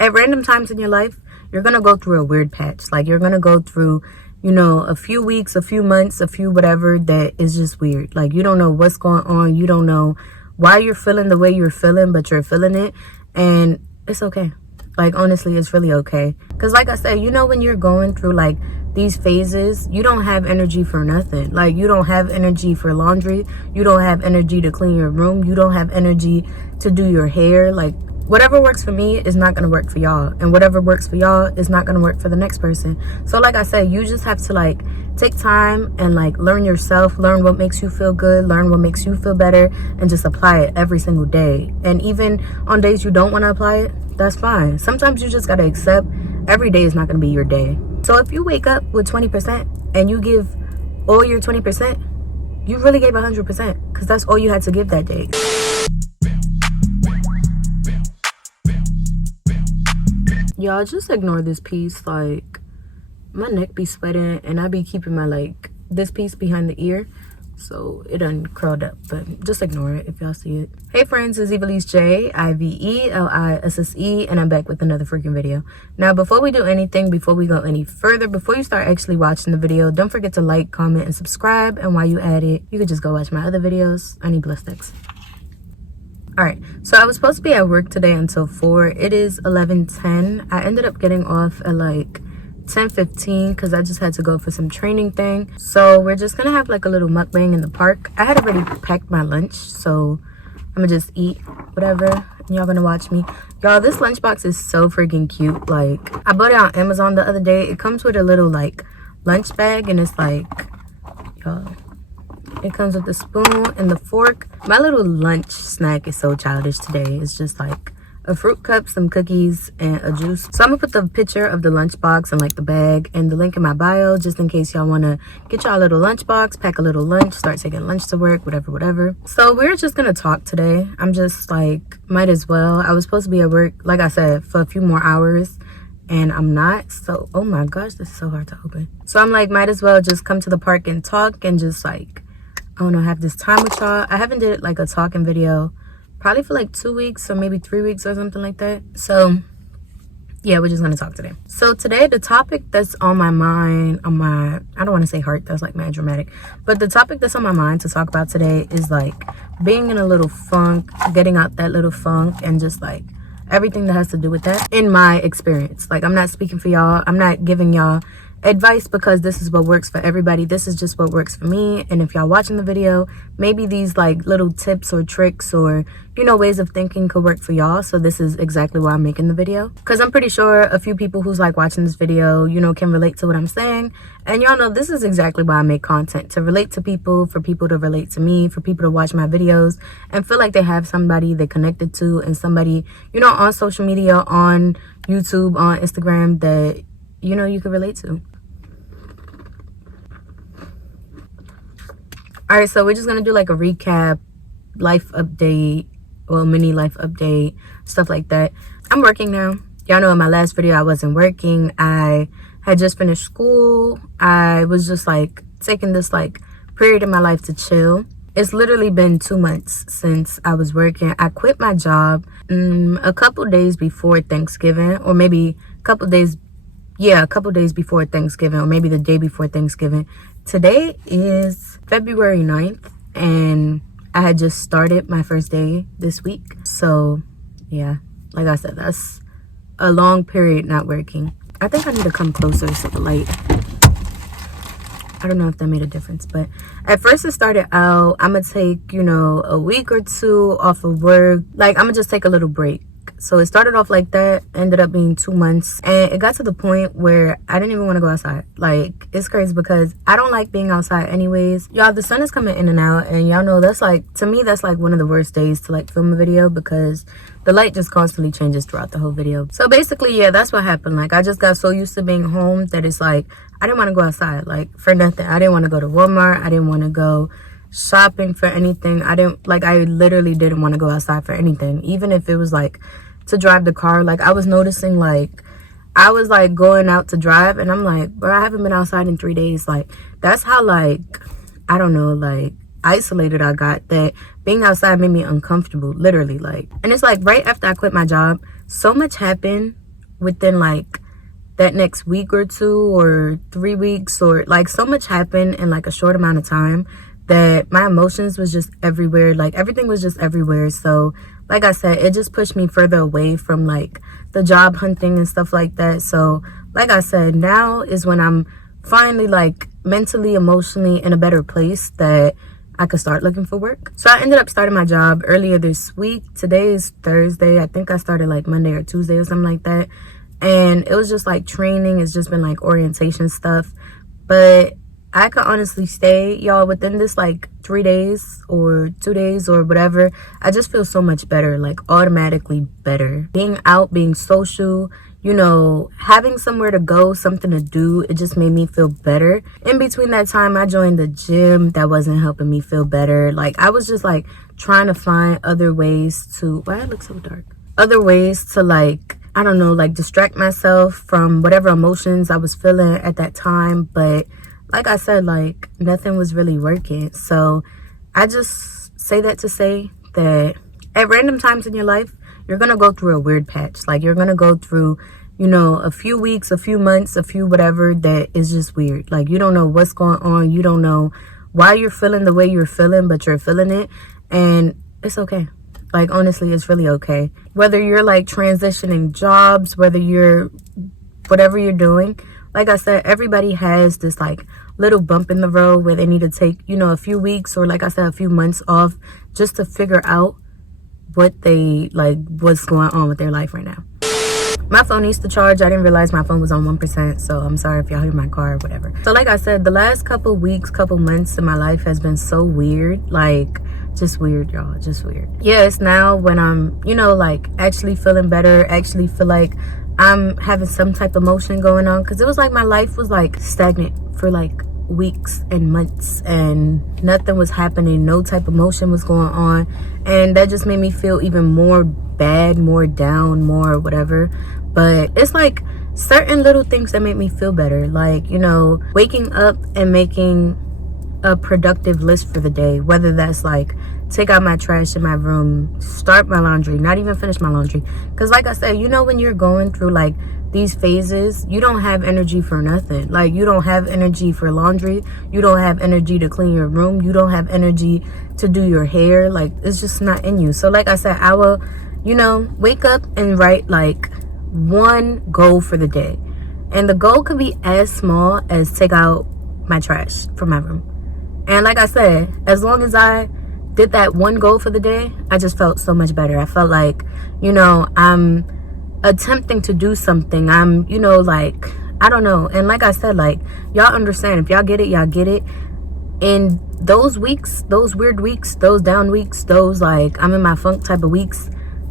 at random times in your life, you're gonna go through a weird patch. Like, you're gonna go through, you know, a few weeks, a few months, a few whatever that is just weird. Like, you don't know what's going on. You don't know why you're feeling the way you're feeling, but you're feeling it. And it's okay. Like, honestly, it's really okay. Because like I said, you know, when you're going through like these phases, you don't have energy for nothing. Like, you don't have energy for laundry. You don't have energy to clean your room. You don't have energy to do your hair. Like, whatever works for me is not going to work for y'all, and whatever works for y'all is not going to work for the next person. So like I said, you just have to like take time and like learn yourself, learn what makes you feel good, learn what makes you feel better, and just apply it every single day. And even on days you don't want to apply it, that's fine. Sometimes you just got to accept every day is not going to be your day. So if you wake up with 20% and you give all your 20%, you really gave 100%, because that's all you had to give that day. Y'all just ignore this piece. Like, my neck be sweating and I be keeping my like this piece behind the ear, so it done curled up, but just ignore it if y'all see it. Hey friends, it's Ivelisse J, IVELISSE, and I'm back with another freaking video. Now before we do anything, before we go any further, before you start actually watching the video, don't forget to like, comment, and subscribe. And while you at it, you could just go watch my other videos. I need blood sticks. Alright, so I was supposed to be at work today until 4. It is 11:10. I ended up getting off at like 10:15 because I just had to go for some training thing. So we're just gonna have like a little mukbang in the park. I had already packed my lunch, so I'm gonna just eat whatever and y'all gonna watch me. Y'all, this lunchbox is so freaking cute. Like, I bought it on Amazon the other day. It comes with a little like lunch bag, and it's like, y'all, it comes with the spoon and the fork. My little lunch snack is so childish today. It's just like a fruit cup, some cookies, and a juice. So I'm gonna put the picture of the lunchbox and like the bag and the link in my bio, just in case y'all wanna get y'all a little lunchbox, pack a little lunch, start taking lunch to work, whatever. So we're just gonna talk today. I'm just like, might as well. I was supposed to be at work, like I said, for a few more hours, and I'm not. So, oh my gosh, this is so hard to open. So I'm like, might as well just come to the park and talk and just like, I don't know, have this time with y'all. I haven't did like a talking video probably for like 2 weeks or maybe 3 weeks or something like that. So yeah, we're just gonna talk today. So today, the topic that's on my mind, I don't want to say heart, that's like mad dramatic, but the topic that's on my mind to talk about today is like being in a little funk, getting out that little funk, and just like everything that has to do with that in my experience. Like, I'm not speaking for y'all. I'm not giving y'all advice because this is what works for everybody. This is just what works for me. And if y'all watching the video, maybe these like little tips or tricks or, you know, ways of thinking could work for y'all. So this is exactly why I'm making the video, because I'm pretty sure a few people who's like watching this video, you know, can relate to what I'm saying. And y'all know this is exactly why I make content, to relate to people, for people to relate to me, for people to watch my videos and feel like they have somebody they connected to, and somebody, you know, on social media, on YouTube, on Instagram, that, you know, you could relate to. All right, so we're just gonna do like a recap, life update, well, mini life update, stuff like that. I'm working now. Y'all know in my last video I wasn't working. I had just finished school. I was just like taking this like period in my life to chill. It's literally been 2 months since I was working. I quit my job a couple days before Thanksgiving, or maybe a couple days before Thanksgiving, or maybe the day before Thanksgiving. Today is February 9th, and I had just started my first day this week. So yeah, like I said, that's a long period not working. I think I need to come closer so the light, I don't know if that made a difference, but at first it started out, I'm gonna take, you know, a week or two off of work. Like, I'm gonna just take a little break. So it started off like that, ended up being 2 months, and it got to the point where I didn't even want to go outside. Like, it's crazy because I don't like being outside anyways. Y'all, the sun is coming in and out, and y'all know that's like, to me, that's like one of the worst days to like film a video, because the light just constantly changes throughout the whole video. So basically, yeah, that's what happened. Like, I just got so used to being home that it's like, I didn't want to go outside, like, for nothing. I didn't want to go to Walmart. I didn't want to go shopping for anything. I literally didn't want to go outside for anything, even if it was like to drive the car. Like, I was noticing, like, I was like going out to drive and I'm like, bro, I haven't been outside in 3 days. Like, that's how, like, I don't know, like, isolated I got, that being outside made me uncomfortable, literally. Like, and it's like right after I quit my job, so much happened within like that next week or 2 or 3 weeks, or like so much happened in like a short amount of time that my emotions was just everywhere. Like everything was just everywhere. So like I said, it just pushed me further away from like the job hunting and stuff like that. So like I said, now is when I'm finally like mentally, emotionally in a better place that I could start looking for work. So I ended up starting my job earlier this week. Today is Thursday. I think I started like Monday or Tuesday or something like that. And it was just like training. It's just been like orientation stuff. But I could honestly say, y'all, within this like 3 days or 2 days or whatever, I just feel so much better, like automatically better. Being out, being social, you know, having somewhere to go, something to do, it just made me feel better. In between that time, I joined the gym. That wasn't helping me feel better. Like I was just like trying to find other ways to, why it looks so dark? Other ways to like, I don't know, like distract myself from whatever emotions I was feeling at that time. But like I said, like nothing was really working. So I just say that to say that at random times in your life, you're going to go through a weird patch. Like you're going to go through, you know, a few weeks, a few months, a few whatever that is just weird. Like you don't know what's going on. You don't know why you're feeling the way you're feeling, but you're feeling it. And it's okay. Like, honestly, it's really okay. Whether you're like transitioning jobs, whether you're whatever you're doing, like I said, everybody has this like little bump in the road where they need to take, you know, a few weeks or like I said, a few months off just to figure out what they like, what's going on with their life right now. My phone needs to charge. I didn't realize my phone was on 1%, so I'm sorry if y'all hear my car or whatever. So like I said, the last couple weeks, couple months in my life has been so weird. Like, just weird, y'all, just weird. Yeah, it's now when I'm, you know, like actually feeling better, actually feel like I'm having some type of motion going on, because it was like my life was like stagnant for like weeks and months and nothing was happening. No type of motion was going on, and that just made me feel even more bad, more down, more whatever. But it's like certain little things that make me feel better, like, you know, waking up and making a productive list for the day, whether that's like take out my trash in my room, start my laundry, not even finish my laundry. Because like I said, you know, when you're going through like these phases, you don't have energy for nothing. Like you don't have energy for laundry, you don't have energy to clean your room, you don't have energy to do your hair. Like it's just not in you. So like I said, I will, you know, wake up and write like one goal for the day, and the goal could be as small as take out my trash from my room. And like I said, as long as I did that one goal for the day, I just felt so much better. I felt like, you know, I'm attempting to do something. I'm, you know, like, I don't know. And like I said, like, y'all understand. If y'all get it, y'all get it. In those weeks, those weird weeks, those down weeks, those like I'm in my funk type of weeks,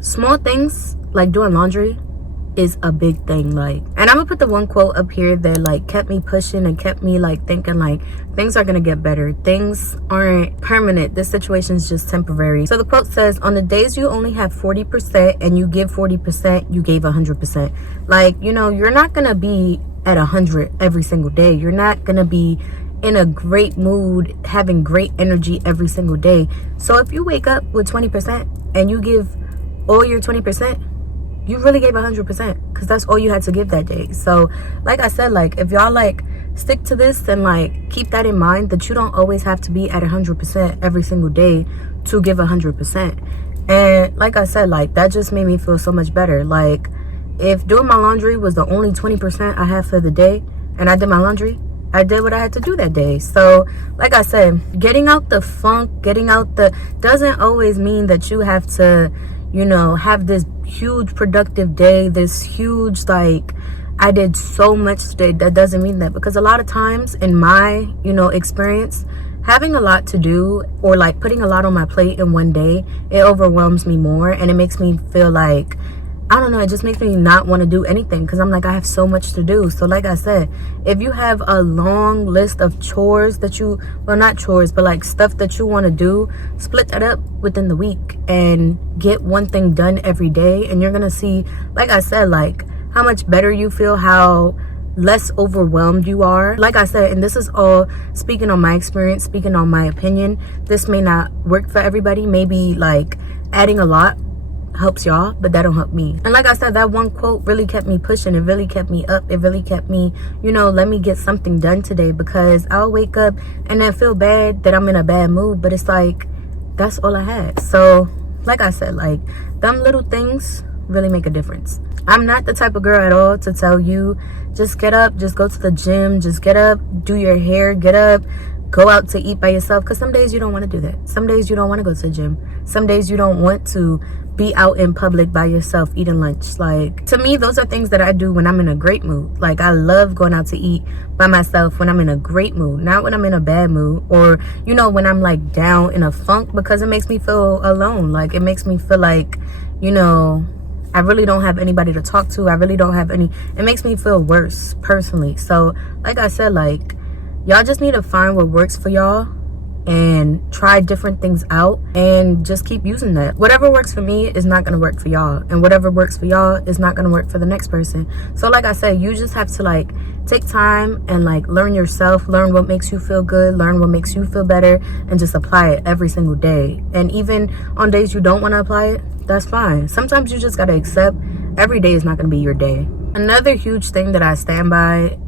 small things like doing laundry is a big thing. Like, and I'm gonna put the one quote up here that like kept me pushing and kept me like thinking like things are gonna get better, things aren't permanent, this situation is just temporary. So the quote says, on the days you only have 40% and you give 40%, you gave 100%. Like, you know, you're not gonna be at 100 every single day. You're not gonna be in a great mood, having great energy every single day. So if you wake up with 20% and you give all your 20%, you really gave 100%, because that's all you had to give that day. So like I said, like if y'all like stick to this and like keep that in mind, that you don't always have to be at 100% every single day to give 100%. And like I said, like that just made me feel so much better. Like if doing my laundry was the only 20% I have for the day and I did my laundry, I did what I had to do that day. So like I said, getting out the funk, getting out the, doesn't always mean that you have to, you know, have this huge productive day, this huge like I did so much today. That doesn't mean that, because a lot of times in my, you know, experience, having a lot to do or like putting a lot on my plate in one day, it overwhelms me more, and it makes me feel like, I don't know, it just makes me not want to do anything, because I'm like, I have so much to do. So like I said, if you have a long list of chores that you, well, not chores, but like stuff that you want to do, split that up within the week and get one thing done every day. And you're going to see, like I said, like how much better you feel, how less overwhelmed you are. Like I said, and this is all speaking on my experience, speaking on my opinion. This may not work for everybody. Maybe like adding a lot helps y'all, but that don't help me. And like I said, that one quote really kept me pushing. It really kept me up. It really kept me, you know, let me get something done today, because I'll wake up and then feel bad that I'm in a bad mood, but it's like, that's all I had. So like I said, like, them little things really make a difference. I'm not the type of girl at all to tell you, just get up, just go to the gym, just get up, do your hair, get up, go out to eat by yourself, because some days you don't want to do that. Some days you don't want to go to the gym. Some days you don't want to be out in public by yourself eating lunch. Like, to me, those are things that I do when I'm in a great mood. Like, I love going out to eat by myself when I'm in a great mood, not when I'm in a bad mood, or, you know, when I'm like down in a funk, because it makes me feel alone. Like, it makes me feel like, you know, I really don't have anybody to talk to. I really don't have any, it makes me feel worse personally. So like I said, like, y'all just need to find what works for y'all and try different things out and just keep using that. Whatever works for me is not going to work for y'all, and whatever works for y'all is not going to work for the next person. So like I said, you just have to like take time and like learn yourself, learn what makes you feel good, learn what makes you feel better, and just apply it every single day. And even on days you don't want to apply it, that's fine. Sometimes you just got to accept every day is not going to be your day. Another huge thing that I stand by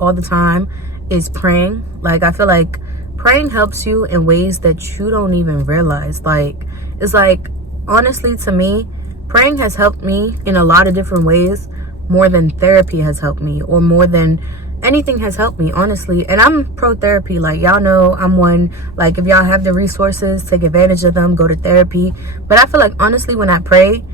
all the time is praying. Like, I feel like praying helps you in ways that you don't even realize. Like, it's like, honestly, to me, praying has helped me in a lot of different ways, more than therapy has helped me, or more than anything has helped me, honestly. And I'm pro therapy. Like, y'all know I'm one. Like, if y'all have the resources, take advantage of them, go to therapy. But I feel like, honestly, when I pray,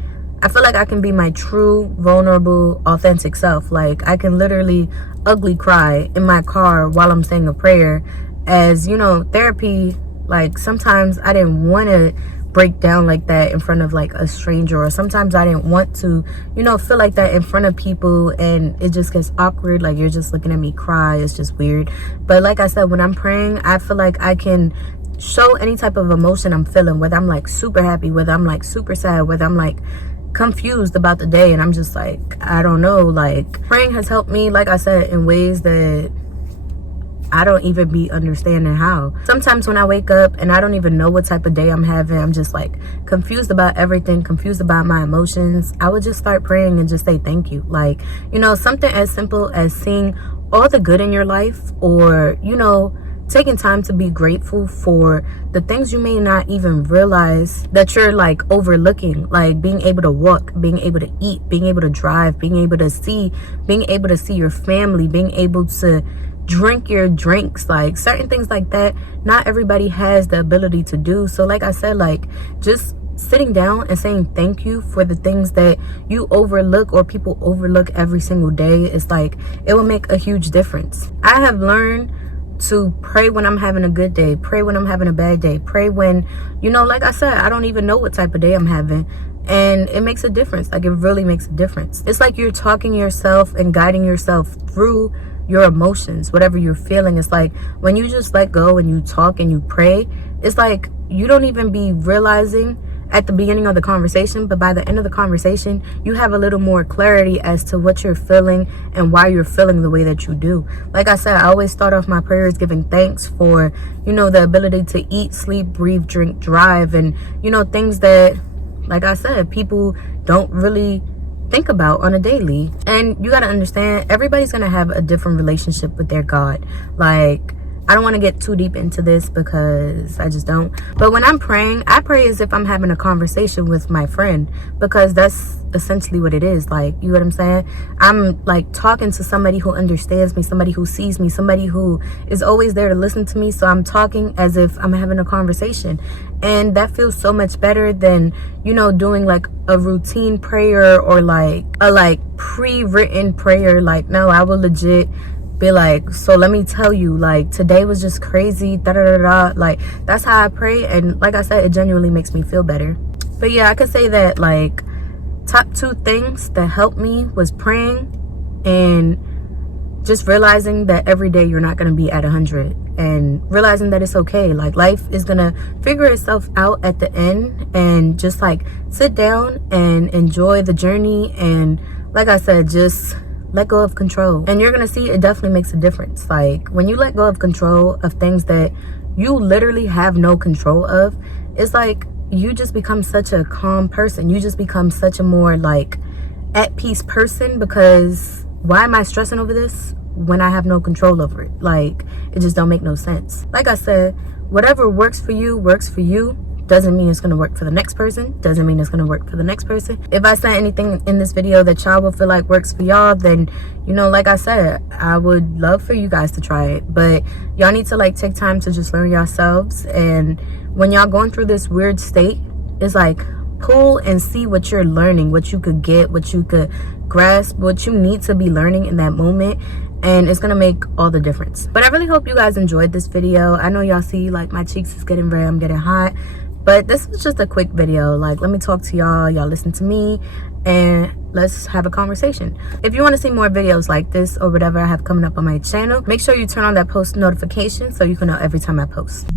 I feel like I can be my true, vulnerable, authentic self. Like, I can literally ugly cry in my car while I'm saying a prayer. As you know, therapy, like, sometimes I didn't want to break down like that in front of like a stranger, or sometimes I didn't want to, you know, feel like that in front of people, and it just gets awkward. Like, you're just looking at me cry. It's just weird. But like I said, when I'm praying, I feel like I can show any type of emotion I'm feeling, whether I'm like super happy, whether I'm like super sad, whether I'm like confused about the day, and I'm just like, I don't know. Like, praying has helped me, like I said, in ways that I don't even be understanding how. Sometimes when I wake up and I don't even know what type of day I'm having, I'm just like confused about everything, confused about my emotions, I would just start praying and just say thank you. Like, you know, something as simple as seeing all the good in your life, or, you know, taking time to be grateful for the things you may not even realize that you're like overlooking, like being able to walk, being able to eat, being able to drive, being able to see your family, being able to drink your drinks, like certain things like that. Not everybody has the ability to do. So like I said, like, just sitting down and saying thank you for the things that you overlook, or people overlook every single day, is like, it will make a huge difference. I have learned to pray when I'm having a good day, pray when I'm having a bad day, pray when, you know, like I said, I don't even know what type of day I'm having, and it makes a difference. Like, it really makes a difference. It's like you're talking yourself and guiding yourself through your emotions, whatever you're feeling. It's like when you just let go and you talk and you pray, it's like you don't even be realizing at the beginning of the conversation, but by the end of the conversation, you have a little more clarity as to what you're feeling and why you're feeling the way that you do. Like I said, I always start off my prayers giving thanks for, you know, the ability to eat, sleep, breathe, drink, drive, and, you know, things that, like I said, people don't really think about on a daily. And you got to understand, everybody's going to have a different relationship with their God. Like, I don't want to get too deep into this because I just don't. But when I'm praying, I pray as if I'm having a conversation with my friend, because that's essentially what it is. Like, you know what I'm saying? I'm like talking to somebody who understands me, somebody who sees me, somebody who is always there to listen to me. So I'm talking as if I'm having a conversation. And that feels so much better than, you know, doing like a routine prayer, or like a pre-written prayer. Like, no, I will legit be like, so let me tell you, like, today was just crazy, da da da da. Like, that's how I pray, and like I said, it genuinely makes me feel better. But yeah, I could say that like top 2 things that helped me was praying, and just realizing that every day you're not going to be at 100, and realizing that it's okay. Like, life is gonna figure itself out at the end, and just like sit down and enjoy the journey, and like I said, just let go of control. And you're gonna see it definitely makes a difference. Like, when you let go of control of things that you literally have no control of, it's like you just become such a calm person. You just become such a more like at peace person, because why am I stressing over this when I have no control over it? Like, it just don't make no sense. Like I said, whatever works for you works for you. Doesn't mean it's going to work for the next person. Doesn't mean it's going to work for the next person. If I said anything in this video that y'all will feel like works for y'all, then, you know, like I said, I would love for you guys to try it. But y'all need to like take time to just learn yourselves. And when y'all going through this weird state, it's like pull and see what you're learning, what you could get, what you could grasp, what you need to be learning in that moment. And it's gonna make all the difference. But I really hope you guys enjoyed this video. I know y'all see like my cheeks is getting red, I'm getting hot. But this was just a quick video. Like, let me talk to y'all, y'all listen to me, and let's have a conversation. If you want to see more videos like this or whatever I have coming up on my channel, make sure you turn on that post notification so you can know every time I post.